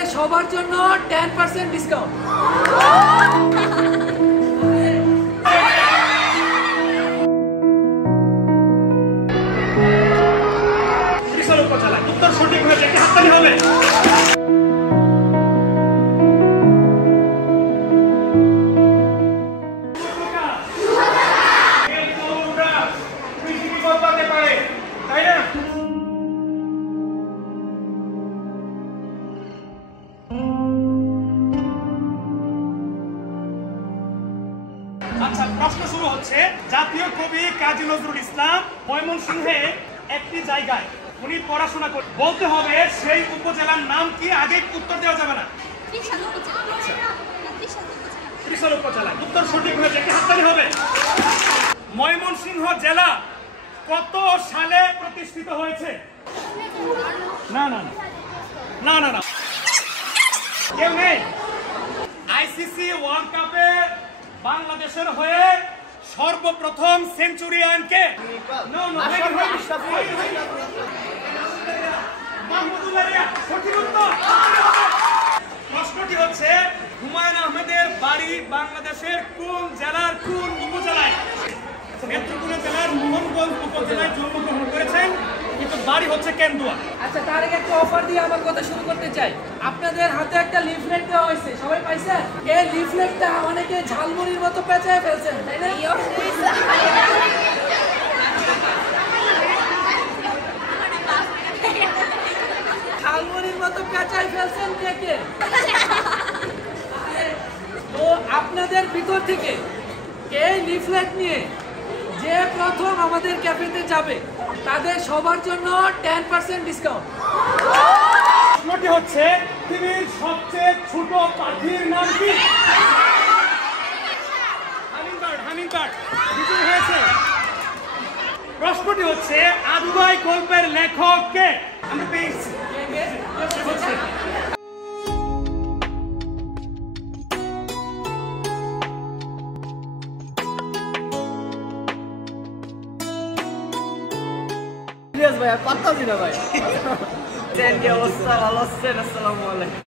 তাদের সবার জন্য 10% ডিসকাউন্ট। উত্তর সঠিক হয়েছে, একটি হাততালি হবে। আচ্ছা, প্রশ্ন শুরু হচ্ছে। জাতীয় কবি কাজী নজরুল ইসলাম ময়মনসিংহে একটি জায়গায় উনি পড়াশোনা করে, বলতে হবে সেই উপজেলার নাম কি, আগে উত্তর দেওয়া যাবে না। ত্রিশাল উপজেলা, উত্তর সঠিক হয়েছে, একটি হাততালি হবে। ময়মনসিংহ জেলা কত সালে প্রতিষ্ঠিত হয়েছে? না না না না না না, কেউ নেই। আইসিসি ওয়ার্ল্ড কাপে বাংলাদেশের হয়ে সর্বপ্রথম সেঞ্চুরিয়ান কে? সঠিক উত্তর। প্রশ্নটি হচ্ছে, হুমায়ুন আহমেদের বাড়ি বাংলাদেশের কোন জেলার কোন উপজেলায়? নেত্রকোনা জেলার মোহনগঞ্জ উপজেলায় জন্মগ্রহণ করেছেন, কিন্তু বাড়ি হচ্ছে কেন্দুয়া। আচ্ছা, তার আগে একটা অফার দিয়ে আমার কথা শুরু করতে চাই। আপনাদের হাতে একটা লিফলেট দেওয়া হয়েছে, সবাই পাইছেন? এই লিফলেটটা অনেকে ঝালমুড়ির মতো পেঁচায় ফেলছেন, তাই না? ঝালমুড়ির মতো পেঁচায় ফেলছেন কে কে? তো আপনাদের ভিতর থেকে এই লিফলেট নিয়ে যে প্রথম আমাদের ক্যাফেতে যাবে তাদের সবার জন্য 10% ডিসকাউন্ট। প্রশ্নটি হচ্ছে, পৃথিবীর সবচেয়ে ছোট পাখির নাম কি? হামিংবার্ড বিজয়ী হয়েছে। প্রশ্নটি হচ্ছে, আদুবাই গল্পের লেখক কে? আমরা পেয়েছি। ভাই পাত্তা দিনা ভাই। অবস্থা ভালো আছেন? আসসালামু আলাইকুম।